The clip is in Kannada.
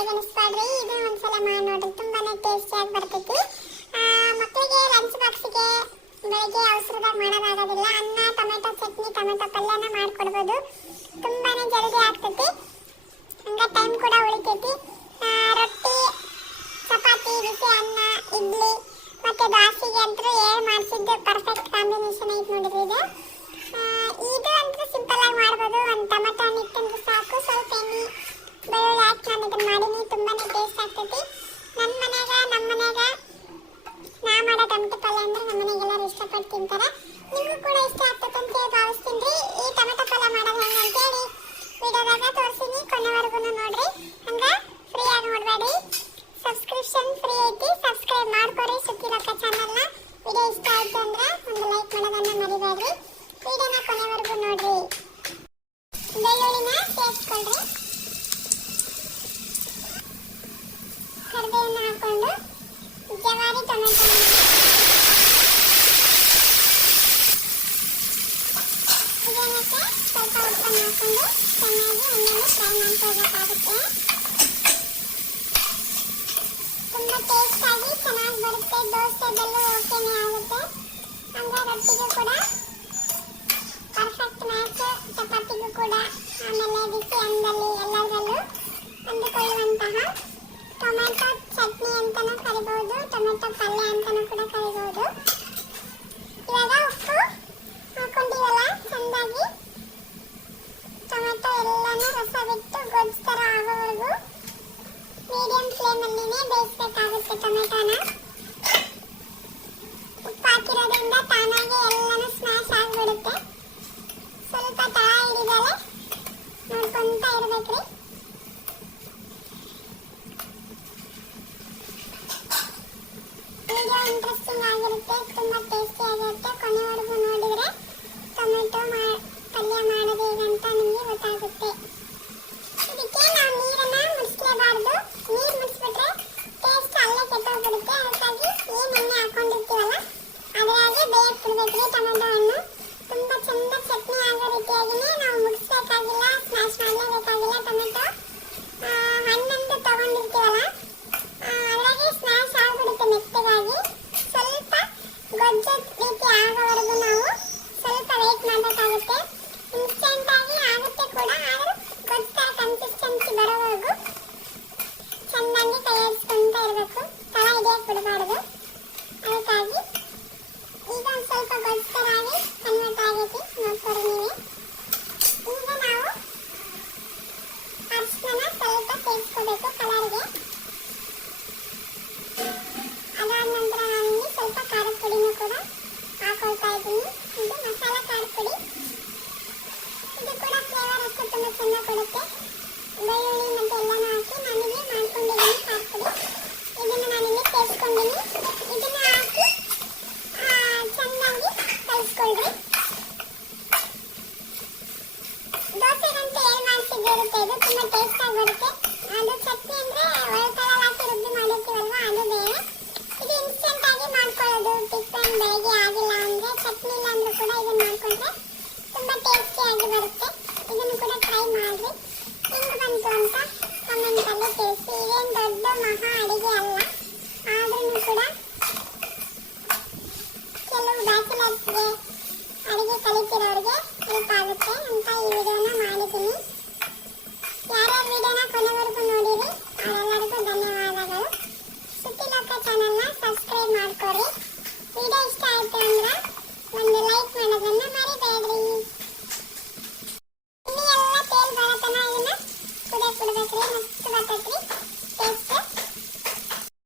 ಪರಿಗಣಿಸಬೇಡ್ರಿ. ಇದನ್ನ ಒಂದ್ಸಲ ಮಾಡಿ ನೋಡ್ರಿ, ತುಂಬಾನೇ ಟೇಸ್ಟಿಯಾಗಿ ಬರ್ತೈತಿ. ಮಕ್ಕಳಿಗೆ ಲಂಚ್ ಬಾಕ್ಸ್ಗೆ ಬೆಳಿಗ್ಗೆ ಅವಸರದಾಗ ಮಾಡೋದಾಗೋದಿಲ್ಲ. ಅನ್ನ, ಟೊಮೆಟೊ ಚಟ್ನಿ, ಟೊಮೆಟೊ ಪಲ್ಯನ ಮಾಡ್ಕೊಡ್ಬೋದು. ತುಂಬಾನೇ ಜಲ್ದಿ ಆಗ್ತೈತಿ, ಹಂಗ ಟೈಮ್ ಕೂಡ ಉಳಿತೈತಿ. ರೊಟ್ಟಿ, ಚಪಾತಿ, ಬಿಸಿ ಅನ್ನ, ಇಡ್ಲಿ ಮತ್ತೆ ದೋಸೆಗೆ ಅಂತೂ ಮಾಡಿಸಿದ್ದು ಪರ್ಫೆಕ್ಟ್ ಕಾಂಬಿನೇಷನ್ ಐತಿ ನೋಡಿದ್ರಿ ಇದು. ಇದು ಅಂತೂ ಸಿಂಪಲ್ ಆಗಿ ಮಾಡ್ಬೋದು. ಒಂದು ಟೊಮೆಟೊ ಇಟ್ಟಂದ್ರೆ ಸಾಕು, ಸ್ವಲ್ಪ ಎಣ್ಣೆ ಬೆಳ್ಳುಳ್ಳಿ ಹಾಕಿ ನಾನು ಇದನ್ನ ಮಾಡೀನಿ. ತುಂಬಾನೇ ಟೇಸ್ಟ್ ಆಗ್ತೈತಿ. ನಮ್ಮ ಮನ್ಯಾಗ ನಾ ಮಾಡೋ ಟೊಮೆಟೊ ಪಲ್ಯ ಅಂದ್ರೆ ನಮ್ಮ ಮನೆಗೆ ಎಲ್ಲರೂ ಇಷ್ಟಪಟ್ಟು ತಿಂತಾರೆ. ನಿಮಗೂ ಕೂಡ ಇಷ್ಟ ಆಗ್ತೈತೆ ಅಂತ ಭಾವಿಸ್ತೀನಿ. ಈ ಟೊಮೆಟೊ ಪಲ್ಯ ಮಾಡೋದು ಹೆಂಗೆ ಅಂತೇಳಿ ವಿಡಿಯೋದಾಗ ತೋರಿಸಿನಿ, ಕೊನೆವರೆಗೂ ನೋಡ್ರಿ. ಹಂಗ ಫ್ರೀ ಆಗಿ ನೋಡ್ಬೇಡಿ, ಸಬ್ಸ್ಕ್ರಿಪ್ಷನ್ ಫ್ರೀ ಐತಿ. ಸಬ್ಸ್ಕ್ರೈಬ್ ಮಾಡ್ಕೊರಿ ಸುತ್ತಿಲಕ್ಕ ಚಾನಲ್ನ. ವಿಡಿಯೋ ಇಷ್ಟ ಆಯ್ತು ಅಂದ್ರೆ ಒಂದು ಲೈಕ್ ಮಾಡೋದನ್ನ ಮರಿಬೇಡ್ರಿ. ವಿಡಿಯೋನ ಕೊನೆವರೆಗೂ ನೋಡ್ರಿ. ಬೆಳ್ಳುಳ್ಳಿನ ಸೇರಿಸ್ಕೊಳ್ರಿ, ಕರಿಬೇವನ್ನ ಹಾಕೊಂಡು ಜವಾರಿ ಟೊಮೆಟೊ ಇದನ್ನಕ್ಕೆ ಸ್ವಲ್ಪ ಉಪ್ಪನ್ನು ಹಾಕೊಂಡು ಚೆನ್ನಾಗಿ ಎಣ್ಣೆಯಲ್ಲಿ ಫ್ರೈ ಮಾಡ್ಕೋಬೇಕಾಗುತ್ತೆ. ತುಂಬ ಟೇಸ್ಟಾಗಿ ಚೆನ್ನಾಗಿ ಬರುತ್ತೆ. ದೋಸೆದಲ್ಲೂ ಓಕೆನೇ ಆಗುತ್ತೆ. ಹಂಗೆ ರೊಟ್ಟಿಗೂ ಕೂಡ ಪರ್ಫೆಕ್ಟ್ ಮ್ಯಾಚ್, ಚಪಾತಿಗೂ ಕೂಡ, ಆಮೇಲೆ ಬಿಸಿ ಅನ್ನದಲ್ಲಿ ಎಲ್ಲದರಲ್ಲೂ ಹೊಂದಿಕೊಳ್ಳುವಂತಹ ಟೊಮೆಟೊ ಚಟ್ನಿ ಅಂತಲೂ ಕರಿಬಹುದು, ಟೊಮೆಟೊ ಪಲ್ಯ ಅಂತಲೂ ಕೂಡ ಕರಿಬಹುದು. ಇವಾಗ ಉಪ್ಪು ಹಾಕೊಂಡಿವಲ್ಲ, ಚೆಂದಾಗಿ ಟೊಮೆಟೊ ಎಲ್ಲಾನು ರಸ ಬಿಟ್ಟು ಗೊಜ್ಜು ಥರ ಆಗೋವರೆಗೂ ಮೀಡಿಯಂ ಫ್ಲೇಮಲ್ಲಿನೇ ಬೇಯಿಸಬೇಕಾಗುತ್ತೆ ಟೊಮೆಟೊನ. ಉಪ್ಪು ಹಾಕಿರೋದ್ರಿಂದ ತಾನಾಗೆ ಎಲ್ಲಾನು ಸ್ಮ್ಯಾಶ್ ಆಗಿಬಿಡುತ್ತೆ. ಸ್ವಲ್ಪ ತಳ ಹಿಡಿದಲೆ ನೋಡ್ಕೊಂತ ಇರ್ಬೇಕ್ರಿ. ವಿಡಿಯೋ ಇಂಟ್ರೆಸ್ಟಿಂಗ್ ಆಗಿರುತ್ತೆ, ತುಂಬ ಟೇಸ್ಟಿ ಆಗಿರುತ್ತೆ. ಕೊನೆವರೆಗೂ ನೋಡಿದ್ರೆ ಟೊಮೆಟೊ ಪಲ್ಯ ಮಾಡೋದು ಹೇಗಂತ ನಿಮಗೆ ಗೊತ್ತಾಗುತ್ತೆ. ಇದಕ್ಕೆ ನಾವು ನೀರನ್ನ ಮುಡಿಸ್ಲೇಬಾರ್ದು. ನೀರು ಮುಡಿಸ್ಬಿಟ್ರೆ ಟೇಸ್ಟ್ ಅಲ್ಲೇ ಕೆಟ್ಟೋಗ್ಬಿಡುತ್ತೆ. ಅದಕ್ಕಾಗಿ ಏನು ಎಣ್ಣೆ ಹಾಕೊಂಡಿರ್ತೀವಲ್ಲ ಅದರಾಗೆ ಬೇಯಕ್ಕೆ ಬಿಡ್ಬೇಕ್ರಿ ಟೊಮೆಟೊ ಹಣ್ಣು. ತುಂಬ ಚಂದ ಚಟ್ನಿ ಆಗೋ ರೀತಿಯಾಗಿನೇ ನಾವು ಮುಡಿಸ್ಬೇಕಾಗಿಲ್ಲ, ಸ್ಮ್ಯಾಶ್ ಮಾಡಲೇಬೇಕಾಗಿಲ್ಲ. ಟೊಮೆಟೊ ಹಣ್ಣಂತೂ ತಗೊಂಡಿರ್ತೀವಲ್ಲ ಅದ್ರಾಗೆ ಸ್ಮ್ಯಾಶ್ ಆಗಿಬಿಡುತ್ತೆ ಮೆತ್ತಗಾಗಿ. ಸ್ವಲ್ಪ ಗೊಜ್ಜು ರೀತಿ ಆಗೋವರೆಗೂ ನಾವು ಸ್ವಲ್ಪ ವೇಟ್ ಮಾಡಬೇಕಾಗುತ್ತೆ. ಇನ್ಸ್ಟೆಂಟಾಗಿ ಆಗುತ್ತೆ ಕೂಡ, ಆದರೂ ಗೊಜ್ಜು ಥರ ಕನ್ಸಿಸ್ಟೆನ್ಸಿ ಬರೋವರೆಗೂ ಚೆನ್ನಾಗಿ ತಯಾರಿಸ್ಕೊಂತ ಇರಬೇಕು. ತಳ ಹಿಡಿಯಕ್ಕೆ ಬಿಡಬಾರ್ದು. ಅದಕ್ಕಾಗಿ ಈಗ ಒಂದು ಸ್ವಲ್ಪ ಗೊಜ್ಜು ಥರ ಆಗಿ ಕನ್ವರ್ಟ್ ಆಗೈತಿ, ನೋಡ್ಕೊರಿ ನೀವೇ. ಈಗ ನಾವು ಅರಿಶಿನ ಸ್ವಲ್ಪ ಸೇರಿಸ್ಕೋಬೇಕು ಕಲರ್ಗೆ. ಅದಾದ ನಂತರ ನಾನಿಲ್ಲಿ ಸ್ವಲ್ಪ ಖಾರದ ಪುಡಿನೂ ಕೂಡ ಹಾಕೊಳ್ತಾ ಇದ್ದೀನಿ. ಇದು ಮಸಾಲ ಖಾರದ ಪುಡಿ. ಇದು ಕೂಡ ಫ್ಲೇವರ್ ಅಷ್ಟು ತುಂಬ ಚೆನ್ನಾಗಿ ಕೊಡುತ್ತೆ. ಬೆಳ್ಳುಳ್ಳಿ ಮತ್ತು ಎಲ್ಲನೂ ಹಾಕಿ ನಾನಿಲ್ಲಿ ಮಾಡ್ಕೊಂಡಿದ್ದೀನಿ ಖಾರದ ಪುಡಿ. ಇದನ್ನು ನಾನಿಲ್ಲಿ ಸೇರಿಸ್ಕೊಂಡಿದ್ದೀನಿ. ಇದನ್ನು ಹಾಕಿ ಚೆನ್ನಾಗಿ ಕಲಿಸ್ಕೊಳ್ರಿ. ದೋಸೆಗಂತೂ ಏನು ಮಾಡಿಸಿದ್ದಿರುತ್ತೆ, ಇದು ತುಂಬ ಟೇಸ್ಟಾಗಿ ಬರುತ್ತೆ. ಅದು ಚಟ್ನಿ ಅಂದರೆ ಒಳಕಲಲ್ಲಿ ಹಾಕಿ ರುಬ್ಬಿ ಮಾಡಿರ್ತೀವಲ್ವ, ಅದು ಬೇರೆ. ಇದು ಇನ್ಸ್ಟೆಂಟ್ ಆಗಿ ಮಾಡ್ಕೊಳ್ಳೋದು. ಟಿಫನ್ ಬೆಳಗ್ಗೆ ಆಗಿಲ್ಲ ಅಂದರೆ, ಚಟ್ನಿ ಇಲ್ಲ ಅಂದರೂ ಕೂಡ ಇದನ್ನು ಮಾಡಿಕೊಂಡ್ರೆ ತುಂಬ ಟೇಸ್ಟಿಯಾಗಿ ಬರುತ್ತೆ. ಇದನ್ನು ಕೂಡ ಟ್ರೈ ಮಾಡಿರಿ. ಹೆಂಗೆ ಬಂತು ಅಂತ ಕಮೆಂಟಲ್ಲಿ ತಿಳಿಸಿ. ಇದೇನು ದೊಡ್ಡ ಮಹಾ ಅಡುಗೆ ಅಲ್ಲ, ಆದ್ರೂ ಕೂಡ ಕೆಲವು ಬ್ಯಾಚುಲರ್ಸ್ಗೆ ಅಡುಗೆ ಕಲಿತಿರೋರಿಗೆ ಹೆಲ್ಪ್ ಆಗುತ್ತೆ ಅಂತ ಈ ವಿಡಿಯೋನ ಮಾಡಿದ್ದೀನಿ. ಯಾರ್ಯಾರು ವಿಡಿಯೋನ ಕೊನೆವರೆಗೂ